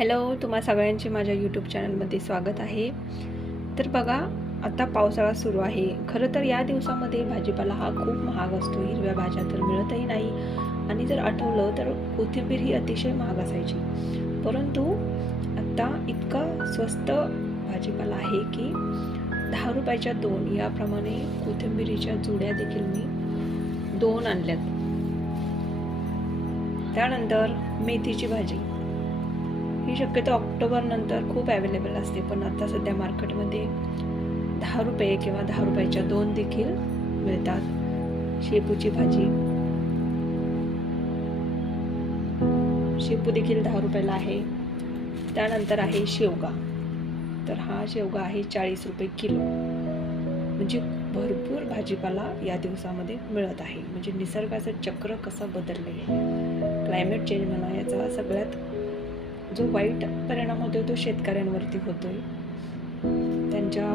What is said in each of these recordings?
Hello, तुम्हा सगळ्यांचे माझ्या यूट्यूब चॅनलमध्ये स्वागत आहे. तर बघा, आता पावसाळा सुरू आहे. खरं तर या दिवसामध्ये भाजीपाला हा खूप महाग असतो. हिरव्या भाज्या तर मिळतही नाही आणि जर आठवलं तर कोथिंबीर ही अतिशय महाग असायची. परंतु आता इतका स्वस्त भाजीपाला आहे की 10 रुपयाच्या 2 याप्रमाणे कोथिंबीरीच्या जुड्या देखील मी 2 आणल्यात. त्यानंतर मेथीची भाजी ही शक्यतो ऑक्टोबर नंतर खूप अवेलेबल असते, पण आता सध्या मार्केटमध्ये 10 रुपये किंवा 10 रुपयाच्या 2 देखील मिळतात. शेपूची भाजी, शेपू देखील 10 रुपयाला आहे. त्यानंतर आहे शेवगा, तर हा शेवगा आहे 40 रुपये किलो. म्हणजे भरपूर भाजीपाला या दिवसामध्ये मिळत आहे. म्हणजे निसर्गाचं चक्र कसं बदलले, क्लायमेट चेंज म्हणा, याचा सगळ्यात जो वाईट परिणाम होतो तो शेतकऱ्यांवरती होतोय. त्यांच्या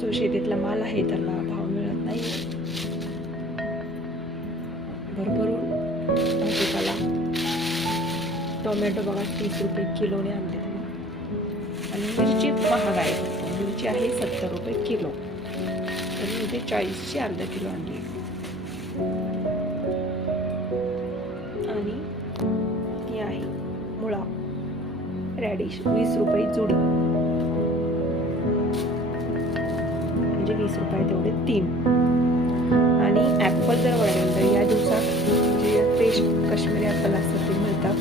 जो शेतीतला माल आहे त्याला भाव मिळत नाही. भरभरून भाजीपाला, टोमॅटो बघा 30 रुपये किलोने आणले आणि मिरची महाग आहे. मिरची आहे 70 रुपये किलो, तर मी ते 40ची अर्धा किलो आणली. आणि ती आहे मुळा, रॅडिश 20 रुपये जुडी, म्हणजे 20 रुपये तेवढे 3. आणि ॲपल जर बघायला तर या दिवसात जे फ्रेश काश्मीरी ॲपल असतात ते मिळतात,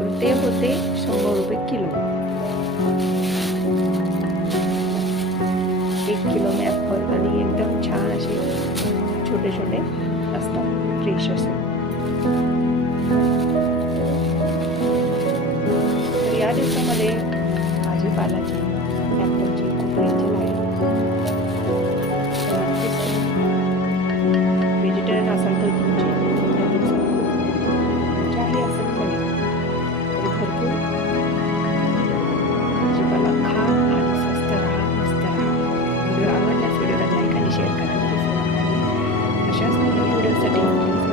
तर ते होते 100 रुपये किलो. 1 किलो में ॲपल आणि एकदम छान असे छोटे छोटे असतात, फ्रेश असे. या दिवसामध्ये भाजीपालाची, ॲपलची, कुकड्याची लाईन, व्हेजिटेरियन असाल तर तुमची या दिवसात ज्याही असेल पण भरपूर भाजीपाला खा आणि स्वस्त राहा, मस्त राहा. व्हिडिओ आवडल्यास व्हिडिओला लाईक आणि शेअर करायला विसरू नका. अशाच नवीन व्हिडिओसाठी